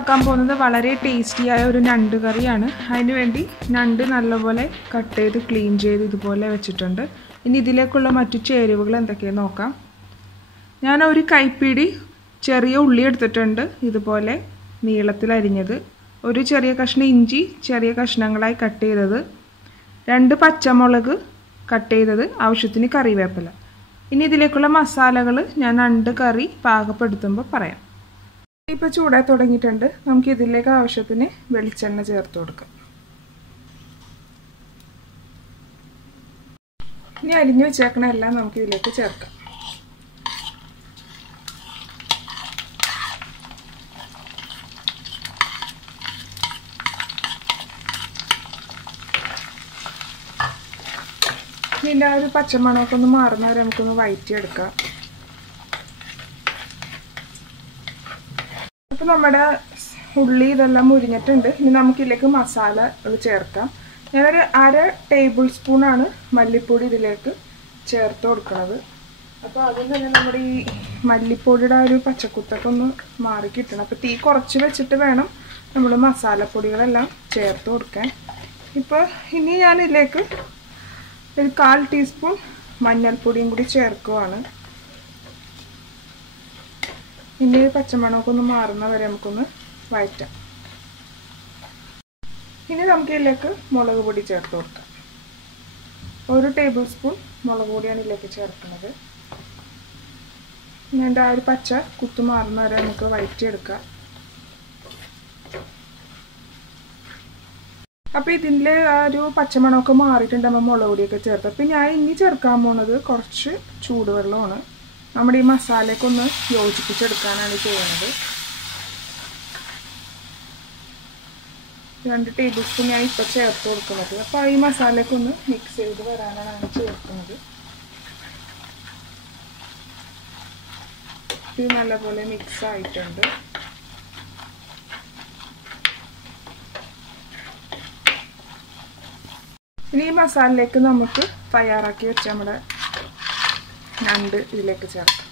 ഉണ്ടാക്കാൻ പോകുന്നത് വളരെ ടേസ്റ്റിയായ ഒരു ഞണ്ട് കറിയാണ്. അതിനു വേണ്ടി ഞണ്ട് നല്ലപോലെ കട്ട് ചെയ്ത് ക്ലീൻ ചെയ്ത് ഇതുപോലെ വെച്ചിട്ടുണ്ട്. ഇനി ഇതിലേക്കുള്ള മറ്റു ചേരുവകൾ എന്തൊക്കെയാണെന്ന് നോക്കാം. ഞാൻ ഒരു കൈപ്പിടി ചെറിയ ഉള്ളി എടുത്തിട്ടുണ്ട്, ഇതുപോലെ നീളത്തിൽ അരിഞ്ഞത്. ഒരു ചെറിയ കഷ്ണം ഇഞ്ചി ചെറിയ കഷ്ണങ്ങളായി കട്ട് ചെയ്തത്. 2 പച്ചമുളക് കട്ട് ചെയ്തത്, ആവശ്യത്തിന് കറിവേപ്പില. ഇനി ഇതിലേക്കുള്ള മസാലകൾ ഞാൻ ഞണ്ട് കറി പാകപ്പെടുത്തുമ്പോൾ പറയാം. ഇപ്പോൾ ചൂടായി തുടങ്ങിയിട്ടുണ്ട്. നമുക്ക് ഇതിലേക്ക് ആവശ്യത്തിന് വെളിച്ചെണ്ണ ചേർത്ത് കൊടുക്കാം. ഇനി അരിഞ്ഞു വെച്ചേക്കണ എല്ലാം നമുക്ക് ഇതിലേക്ക് ചേർക്കാം. ഇതിൻ്റെ ആ ഒരു പച്ചമണമൊക്കെ ഒന്ന് മാറുന്ന വരെ നമുക്കൊന്ന് വഴറ്റിയെടുക്കാം. അപ്പോൾ നമ്മുടെ ഉള്ളി ഇതെല്ലാം മുരിഞ്ഞിട്ടുണ്ട്. ഇനി നമുക്കിതിലേക്ക് മസാലകൾ ചേർക്കാം. ഞാനൊരു 1/2 ടേബിൾ സ്പൂണാണ് മല്ലിപ്പൊടി ഇതിലേക്ക് ചേർത്ത് കൊടുക്കുന്നത്. അപ്പോൾ അതിൽ തന്നെ നമ്മുടെ ഈ മല്ലിപ്പൊടിയുടെ ആ ഒരു പച്ചക്കുത്തൊക്കെ ഒന്ന് മാറി കിട്ടണം. അപ്പോൾ തീ കുറച്ച് വെച്ചിട്ട് വേണം നമ്മൾ മസാലപ്പൊടികളെല്ലാം ചേർത്ത് കൊടുക്കാൻ. ഇപ്പോൾ ഇനി ഞാൻ ഇതിലേക്ക് ഒരു 1/4 ടീസ്പൂൺ മഞ്ഞൾപ്പൊടിയും കൂടി ചേർക്കുവാണ്. ഇനി പച്ചമണമൊക്കെ ഒന്ന് മാറുന്ന വരെ നമുക്കൊന്ന് വഴറ്റാം. ഇനി നമുക്ക് ഇതിലേക്ക് മുളക് പൊടി ചേർത്ത് കൊടുക്കാം. 1 ടേബിൾ സ്പൂൺ മുളക് പൊടിയാണ് ഇതിലേക്ക് ചേർക്കുന്നത്. ഇതിൻ്റെ ആ ഒരു പച്ച കുത്തു മാറുന്ന വരെ നമുക്ക് വഴറ്റിയെടുക്കാം. അപ്പോൾ ഇതിൻ്റെ ആ ഒരു പച്ചമണമൊക്കെ മാറിയിട്ടുണ്ട്. നമ്മൾ മുളക് പൊടിയൊക്കെ ചേർത്ത്. അപ്പോൾ ഞാൻ ഇനി ചേർക്കാൻ പോകുന്നത് കുറച്ച് ചൂടുവെള്ളമാണ്. നമ്മുടെ ഈ മസാലയൊക്കെ ഒന്ന് യോജിപ്പിച്ചെടുക്കാനാണ് ചെയ്യുന്നത്. 2 ടേബിൾ സ്പൂൺ ഞാൻ ഇപ്പോൾ ചേർത്ത് കൊടുക്കുന്നത്. അപ്പോൾ ഈ മസാലയൊക്കെ ഒന്ന് മിക്സ് ചെയ്ത് വരാനാണ് ഞാൻ ചേർക്കുന്നത്. ഇത് നല്ലപോലെ മിക്സ് ആയിട്ടുണ്ട്. ഇനി ഈ മസാലയിലേക്ക് നമുക്ക് തയ്യാറാക്കി വെച്ച നമ്മുടെ ഞണ്ട് ഇതിലേക്ക് ചേർക്കാം.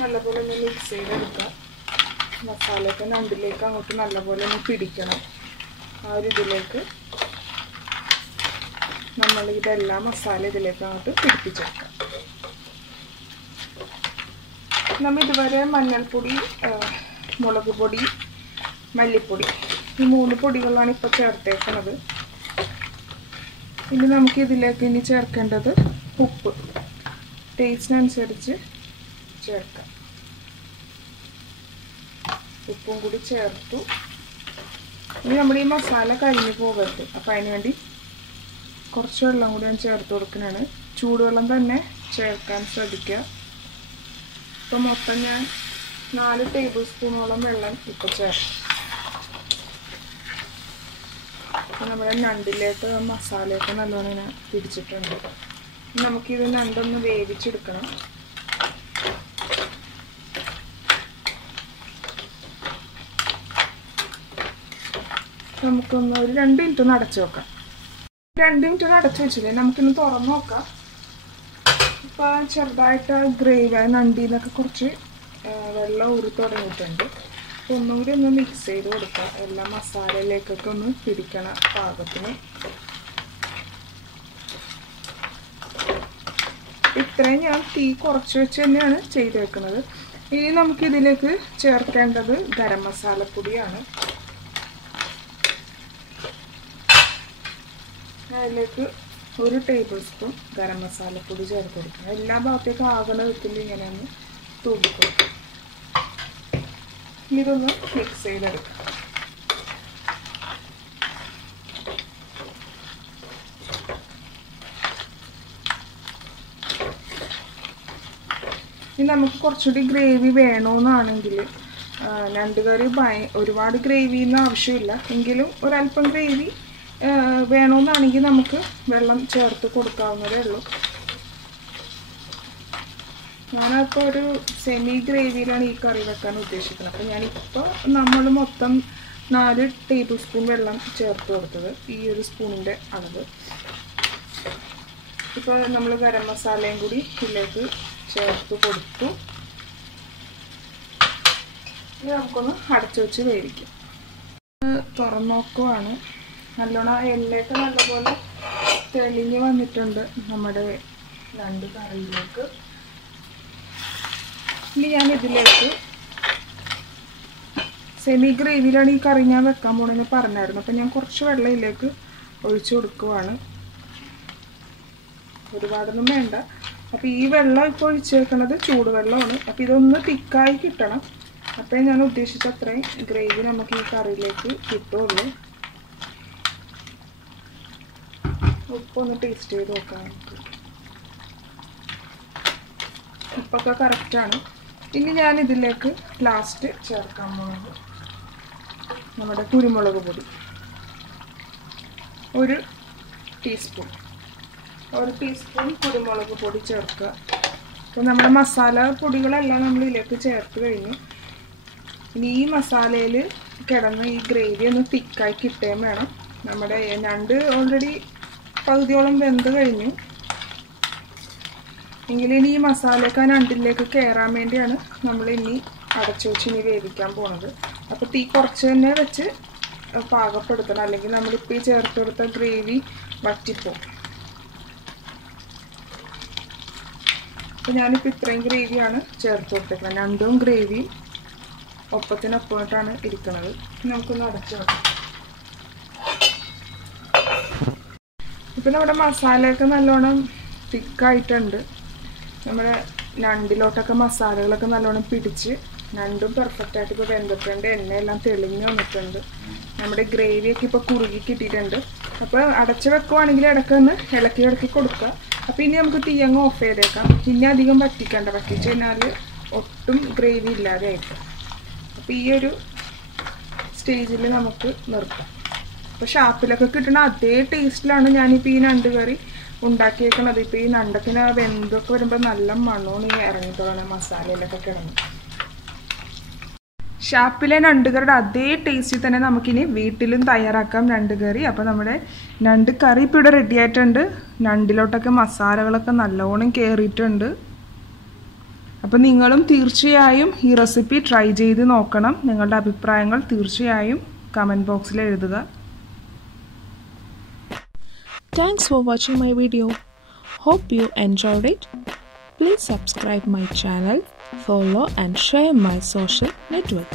നല്ലപോലെ ഒന്ന് മിക്സ് ചെയ്തെടുക്കുക. മസാലയൊക്കെ ഞണ്ടിലേക്ക് അങ്ങോട്ട് നല്ലപോലെ ഒന്ന് പിടിക്കണം. ആ ഒരു ഇതിലേക്ക് നമ്മൾ ഇതെല്ലാം മസാല ഇതിലേക്ക് അങ്ങോട്ട് പിടിപ്പിച്ചെടുക്കാം. നമ്മൾ ഇതുവരെ മഞ്ഞൾപ്പൊടി, മുളക് പൊടി, മല്ലിപ്പൊടി ഈ 3 പൊടികളാണ് ഇപ്പോൾ ചേർത്തേക്കുന്നത്. ഇനി നമുക്ക് ഇതിലേക്ക് ഇനി ചേർക്കേണ്ടത് ഉപ്പ് ടേസ്റ്റിനനുസരിച്ച് ചേർക്കാം. ഉപ്പും കൂടി ചേർത്തു. ഇനി നമ്മുടെ ഈ മസാല കരിഞ്ഞു പോകരുത്. അപ്പോൾ അതിന് വേണ്ടി കുറച്ച് വെള്ളം കൂടി ഞാൻ ചേർത്ത് കൊടുക്കുന്നതാണ്. ചൂടുവെള്ളം തന്നെ ചേർക്കാൻ ശ്രദ്ധിക്കുക. ഇപ്പോൾ മൊത്തം ഞാൻ 4 ടേബിൾ സ്പൂണോളം വെള്ളം ഇപ്പോൾ ചേർക്കും. അപ്പോൾ നമ്മുടെ ഞണ്ടിലേക്ക് മസാലയൊക്കെ നല്ലോണം ഇങ്ങനെ പിടിച്ചിട്ടുണ്ട്. നമുക്കിത് ഞണ്ടൊന്ന് വേവിച്ചെടുക്കണം. നമുക്കൊന്ന് ഒരു 2 മിനിറ്റ് ഒന്ന് അടച്ചു വെക്കാം. 2 മിനിറ്റ് ഒന്ന് അടച്ചു വെച്ചില്ലേ, നമുക്കിന്ന് തുറന്ന് നോക്കാം. ഇപ്പോൾ ചെറുതായിട്ട് ഗ്രേവി നണ്ടിന്നൊക്കെ കുറച്ച് വെള്ളം ഊറി തുടങ്ങിയിട്ടുണ്ട്. അപ്പോൾ ഒന്നുകൂടി ഒന്ന് മിക്സ് ചെയ്ത് കൊടുക്കുക. എല്ലാ മസാലയിലേക്കൊക്കെ ഒന്ന് പിടിക്കണ പാകത്തിന്. ഇത്രയും ഞാൻ തീ കുറച്ച് വെച്ച് തന്നെയാണ് ചെയ്ത് വെക്കുന്നത്. ഇനി നമുക്കിതിലേക്ക് ചേർക്കേണ്ടത് ഗരം മസാലപ്പൊടിയാണ്. അതിലേക്ക് 1 ടേബിൾ സ്പൂൺ ഗരം മസാലപ്പൊടി ചേർത്ത് കൊടുക്കുക. എല്ലാ ഭാഗത്തേക്കും ആകണ വിധത്തിൽ ഇങ്ങനെ ഒന്ന് തൂക്കി കൊടുക്കുക. ഇതൊന്ന് മിക്സ് ചെയ്തെടുക്കുക. ഇനി നമുക്ക് കുറച്ചുകൂടി ഗ്രേവി വേണമെന്നാണെങ്കിൽ ഞണ്ട് കറി ഒരുപാട് ഗ്രേവിയൊന്നും ആവശ്യമില്ല. എങ്കിലും ഒരല്പം ഗ്രേവി വേണമെന്നാണെങ്കിൽ നമുക്ക് വെള്ളം ചേർത്ത് കൊടുക്കാവുന്നതേ ഉള്ളൂ. ഞാനപ്പോൾ ഒരു സെമി ഗ്രേവിയിലാണ് ഈ കറി വെക്കാൻ ഉദ്ദേശിക്കുന്നത്. അപ്പോൾ ഞാനിപ്പോൾ നമ്മൾ മൊത്തം 4 ടേബിൾ സ്പൂൺ വെള്ളം ചേർത്ത് കൊടുത്തത്, ഈ ഒരു സ്പൂണിൻ്റെ അളവ്. ഇപ്പോൾ നമ്മൾ ഗരം മസാലയും കൂടി ഇതിലേക്ക് ചേർത്ത് കൊടുത്തു. ഇനി നമുക്കൊന്ന് അടച്ചു വെച്ച് വേവിക്കാം. തുറന്നു നോക്കുവാണ്. നല്ലോണം എണ്ണയൊക്കെ നല്ലപോലെ തെളിഞ്ഞ് വന്നിട്ടുണ്ട് നമ്മുടെ രണ്ട് കറിയിലേക്ക്. ഇനി ഞാൻ ഇതിലേക്ക് സെമി ഗ്രേവിയിലാണ് ഈ കറി ഞാൻ വെക്കാൻ പോണെന്ന് പറഞ്ഞായിരുന്നു. അപ്പം ഞാൻ കുറച്ച് വെള്ളം ഇതിലേക്ക് ഒഴിച്ചു കൊടുക്കുവാണ്. ഒരുപാടൊന്നും വേണ്ട. അപ്പോൾ ഈ വെള്ളം ഇപ്പോൾ ഒഴിച്ച് വെക്കുന്നത് ചൂടുവെള്ളമാണ്. അപ്പോൾ ഇതൊന്ന് തിക്കായി കിട്ടണം. അപ്പോൾ ഞാൻ ഉദ്ദേശിച്ച അത്രയും ഗ്രേവി നമുക്ക് ഈ കറിയിലേക്ക് കിട്ടുള്ളൂ. ഉപ്പൊന്ന് ടേസ്റ്റ് ചെയ്ത് നോക്കാം നമുക്ക്. ഉപ്പൊക്കെ കറക്റ്റാണ്. ഇനി ഞാൻ ഇതിലേക്ക് ലാസ്റ്റ് ചേർക്കാൻ പോകുന്നത് നമ്മുടെ കുരുമുളക് പൊടി 1 ടീസ്പൂൺ കുരുമുളക് പൊടി ചേർക്കുക. അപ്പോൾ നമ്മുടെ മസാല പൊടികളെല്ലാം നമ്മൾ ഇതിലേക്ക് ചേർത്ത് കഴിഞ്ഞു. ഇനി ഈ മസാലയിൽ കിടന്ന് ഈ ഗ്രേവി ഒന്ന് തിക്കായി കിട്ടുകയും വേണം. നമ്മുടെ ഞണ്ട് ഓൾറെഡി പകുതിയോളം വെന്ത് കഴിഞ്ഞു. എങ്കിലും ഈ മസാലയൊക്കെ ഞണ്ടിലേക്ക് കയറാൻ വേണ്ടിയാണ് നമ്മൾ ഇനി അടച്ചു വെച്ച് ഇനി വേവിക്കാൻ പോണത്. അപ്പോൾ തീ കുറച്ച് തന്നെ വെച്ച് പാകപ്പെടുത്തണം, അല്ലെങ്കിൽ നമ്മളിപ്പോൾ ഈ ചേർത്ത് കൊടുത്ത ഗ്രേവി വറ്റിപ്പോവും. അപ്പോൾ ഞാനിപ്പോൾ ഇത്രയും ഗ്രേവിയാണ് ചേർത്ത് കൊടുത്തേക്കുന്നത്. ഞണ്ടും ഗ്രേവിയും ഒപ്പത്തിനൊപ്പമായിട്ടാണ് ഇരിക്കുന്നത്. നമുക്കൊന്ന് അടച്ചു വെക്കാം. ഇപ്പം നമ്മുടെ മസാലയൊക്കെ നല്ലോണം തിക്കായിട്ടുണ്ട്. നമ്മുടെ ഞണ്ടിലോട്ടൊക്കെ മസാലകളൊക്കെ നല്ലോണം പിടിച്ച് ഞണ്ടും പെർഫെക്റ്റായിട്ട് ഇപ്പോൾ വെന്തിട്ടുണ്ട്. എണ്ണയെല്ലാം തെളിഞ്ഞ് വന്നിട്ടുണ്ട്. നമ്മുടെ ഗ്രേവിയൊക്കെ ഇപ്പോൾ കുറുകി കിട്ടിയിട്ടുണ്ട്. അപ്പോൾ അടച്ച് വെക്കുവാണെങ്കിൽ ഇടയ്ക്കൊന്ന് ഇളക്കി കൊടുക്കുക. അപ്പോൾ ഇനി നമുക്ക് തീ അങ്ങ് ഓഫ് ചെയ്തേക്കാം. ഇനി അധികം വറ്റിക്കണ്ട. വറ്റിച്ച് കഴിഞ്ഞാൽ ഒട്ടും ഗ്രേവി ഇല്ലാതെ ആയിരിക്കും. അപ്പോൾ ഈ ഒരു സ്റ്റേജിൽ നമുക്ക് നിർത്താം. അപ്പോൾ ഷാപ്പിലൊക്കെ കിട്ടുന്ന അതേ ടേസ്റ്റിലാണ് ഞാനിപ്പോൾ ഈ ഞണ്ട് കറി ഉണ്ടാക്കിയേക്കണത്. ഇപ്പോൾ ഈ ഞണ്ടൊക്കെ വെന്തൊക്കെ വരുമ്പോൾ നല്ല മണമാണ് ഈ ഇറങ്ങിത്തോളാണ് മസാലയിലൊക്കെ കിടന്ന്. ഷാപ്പിലെ ഞണ്ട് കറിയുടെ അതേ ടേസ്റ്റിൽ തന്നെ നമുക്കിനി വീട്ടിലും തയ്യാറാക്കാം ഞണ്ട് കറി. അപ്പോൾ നമ്മുടെ ഞണ്ട് കറി ഇപ്പോൾ ഇവിടെ റെഡി ആയിട്ടുണ്ട്. ഞണ്ടിലോട്ടൊക്കെ മസാലകളൊക്കെ നല്ലോണം കയറിയിട്ടുണ്ട്. അപ്പോൾ നിങ്ങളും തീർച്ചയായും ഈ റെസിപ്പി ട്രൈ ചെയ്ത് നോക്കണം. നിങ്ങളുടെ അഭിപ്രായങ്ങൾ തീർച്ചയായും കമൻറ്റ് ബോക്സിൽ എഴുതുക. Thanks for watching my video. Hope you enjoyed it. Please subscribe my channel, follow and share my social network.